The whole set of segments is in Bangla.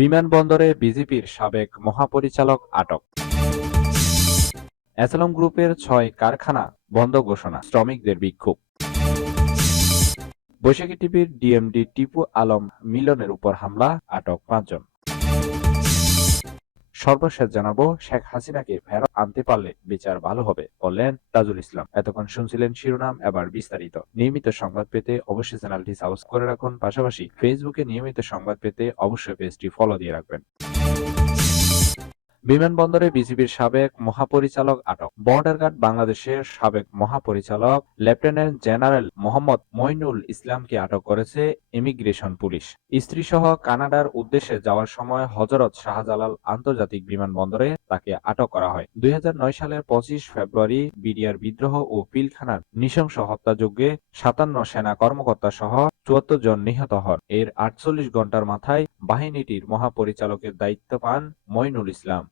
বিমানবন্দরে বিজেপির সাবেক মহাপরিচালক আটক। অ্যাসালম গ্রুপের ৬ কারখানা বন্ধ ঘোষণা, শ্রমিকদের বিক্ষোভ। বৈশাখী টিভির ডিএমডি টিপু আলম মিলনের উপর হামলা, আটক ৫ জন। সর্বশেষ জানাবো, শেখ হাসিনাকে ফেরত আনতে পারলে বিচার ভালো হবে, বললেন তাজুল ইসলাম। এতক্ষণ শুনছিলেন শিরোনাম, এবার বিস্তারিত। নিয়মিত সংবাদ পেতে অবশ্যই চ্যানেলটি সাবস্ক্রাইব করে রাখুন, পাশাপাশি ফেসবুকে নিয়মিত সংবাদ পেতে অবশ্যই পেজটি ফলো দিয়ে রাখবেন। বিমানবন্দরে বিজিবির সাবেক মহাপরিচালক আটক। বর্ডার গার্ড বাংলাদেশের সাবেক মহাপরিচালক লেফটেন্যান্ট জেনারেল মোহাম্মদ মইনুল ইসলামকে আটক করেছে ইমিগ্রেশন পুলিশ। স্ত্রীসহ কানাডার উদ্দেশ্যে যাওয়ার সময় হযরত শাহজালাল আন্তর্জাতিক বিমানবন্দরে তাকে আটক করা হয়। ২০০৯ সালের ২৫ ফেব্রুয়ারি বিডিআর বিদ্রোহ ও পিলখানার নৃশংস হত্যাযজ্ঞে ৫৭ সেনা কর্মকর্তা সহ ৭৪ জন নিহত হন। এর ৪৮ ঘণ্টার মাথায় বাহিনীটির মহাপরিচালকের দায়িত্ব পান মইনুল ইসলাম।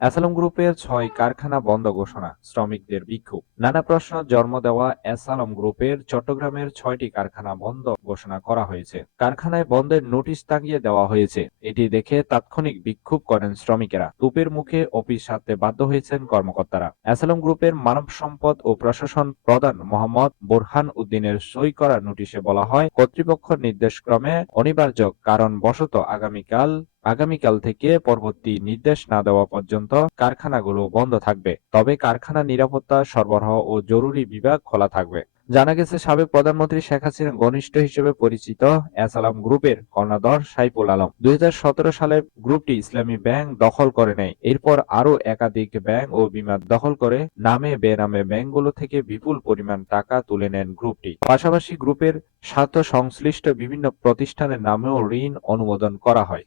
অ্যাসালম গ্রুপের ৬ কারখানা বন্ধ ঘোষণা, শ্রমিকদের বিক্ষোভ। নানা প্রশ্ন জন্ম দেওয়া অ্যাসালম গ্রুপের চট্টগ্রামের ৬টি কারখানা বন্ধ ঘোষণা করা হয়েছে। কারখানায় বন্ধের নোটিশ টাঙিয়ে দেওয়া হয়েছে। এটি দেখে তাৎক্ষণিক বিক্ষোভ করেন শ্রমিকেরা। তোপের মুখে অফিস ছাড়তে বাধ্য হয়েছেন কর্মকর্তারা। অ্যাসালম গ্রুপের মানব সম্পদ ও প্রশাসন প্রধান মোহাম্মদ বোরহান উদ্দিনের সই করা নোটিশে বলা হয়, কর্তৃপক্ষ নির্দেশক্রমে অনিবার্য কারণবশত আগামীকাল থেকে পরবর্তী নির্দেশ না দেওয়া পর্যন্ত কারখানাগুলো বন্ধ থাকবে। তবে কারখানা নিরাপত্তা, সরবরাহ ও জরুরি বিভাগ খোলা থাকবে। জানা গেছে, সাবেক প্রধানমন্ত্রী শেখ হাসিনার ঘনিষ্ঠ হিসেবে পরিচিত অ্যাসালাম গ্রুপের কর্ণধার সাইফুল আলম ২০১৭ সালে গ্রুপটি ইসলামী ব্যাংক দখল করে নেয়। এরপর আরও একাধিক ব্যাংক ও বিমা দখল করে নামে বেনামে ব্যাংকগুলো থেকে বিপুল পরিমাণ টাকা তুলে নেন গ্রুপটি। পাশাপাশি গ্রুপের স্বার্থ সংশ্লিষ্ট বিভিন্ন প্রতিষ্ঠানের নামেও ঋণ অনুমোদন করা হয়।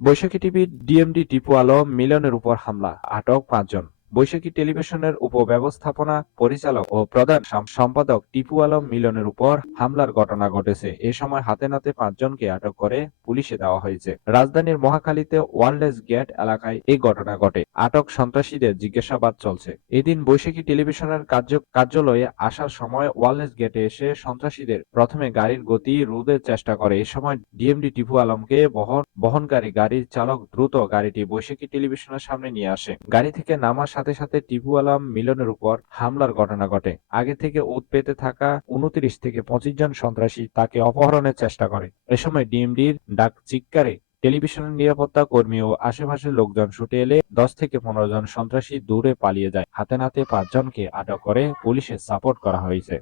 বৈশাখী টিভির ডিএমডি টিপু আলম মিলনের উপর হামলা, আটক ৫ জন। বৈশাখী টেলিভিশনের উপব্যবস্থাপনা পরিচালক ও প্রধান সম্পাদক টিপু আলম মিলনের উপর হামলার ঘটনা ঘটেছে। এ সময় হাতে নাতে ৫ জনকে আটক করে পুলিশে দেওয়া হয়েছে। রাজধানীর মহাখালীতে ওয়ারলেস গেট এলাকায় এই ঘটনা ঘটে। আটক সন্ত্রাসীদের জিজ্ঞাসাবাদ চলছে। এদিন বৈশাখী টেলিভিশনের কার্যালয়ে আসার সময় ওয়ারলেস গেটে এসে সন্ত্রাসীদের প্রথমে গাড়ির গতি রোধের চেষ্টা করে। এ সময় ডিএমডি টিপু আলমকে বহনকারী গাড়ির চালক দ্রুত গাড়িটি বৈশাখী টেলিভিশনের সামনে নিয়ে আসে। গাড়ি থেকে নামার সাথে সাথে টিপু আলম মিলনের উপর হামলার ঘটনা ঘটে। আগে থেকে ওঁত পেতে থাকা ২৯ থেকে ২৫ জন সন্ত্রাসী তাকে অপহরণের চেষ্টা করে। এ সময় ডিএমডির ডাক চিৎকারে টেলিভিশনের নিরাপত্তা কর্মী ও আশেপাশের লোকজন ছুটে এলে ১০ থেকে ১৫ জন সন্ত্রাসী দূরে পালিয়ে যায়। হাতে নাতে ৫ জনকে আটক করে পুলিশের সাপোর্ট করা হয়েছে।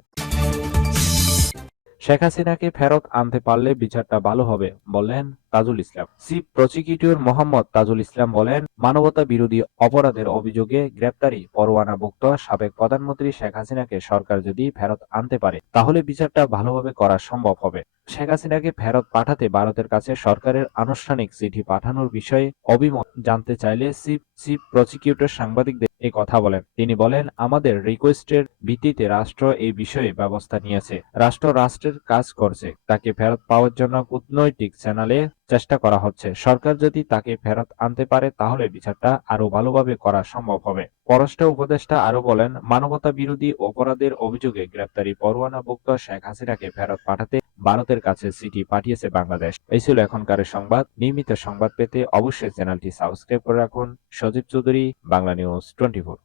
শেখ হাসিনাকে ফেরত আনতে পারলে বিচারটা ভালো হবে, বললেন তাজুল ইসলাম। চিফ প্রসিকিউটর মোহাম্মদ তাজুল ইসলাম বলেন, মানবতা বিরোধী অপরাধের অভিযোগে গ্রেপ্তারি পরোয়ানাভুক্ত সাবেক প্রধানমন্ত্রী শেখ হাসিনাকে সরকার যদি ফেরত আনতে পারে, তাহলে বিচারটা ভালোভাবে করা সম্ভব হবে। শেখ হাসিনাকে ফেরত পাঠাতে ভারতের কাছে সরকারের আনুষ্ঠানিক চিঠি পাঠানোর বিষয়ে অভিমত জানতে চাইলে চিফ প্রসিকিউটর সাংবাদিকদের এ কথা বলেন। তিনি বলেন, আমাদের রিকোয়েস্টের ভিত্তিতে রাষ্ট্র এই বিষয়ে ব্যবস্থা নিয়েছে। রাষ্ট্র রাষ্ট্রের কাজ করছে। তাকে ফেরত পাওয়ার জন্য কূটনৈতিক চ্যানেলে চেষ্টা করা হচ্ছে। সরকার যদি তাকে ফেরত আনতে পারে, তাহলে বিচারটা আরো ভালোভাবে করা সম্ভব হবে। পররাষ্ট্র উপদেষ্টা আরো বলেন, মানবতা বিরোধী অপরাধের অভিযোগে গ্রেপ্তারি পরোয়ানাভুক্ত শেখ হাসিনাকে ফেরত পাঠাতে ভারতের কাছে চিঠি পাঠিয়েছে বাংলাদেশ। এই ছিল এখনকার সংবাদ। নিয়মিত সংবাদ পেতে অবশ্যই চ্যানেলটি সাবস্ক্রাইব করে রাখুন। সজীব চৌধুরী, বাংলা নিউজ 24।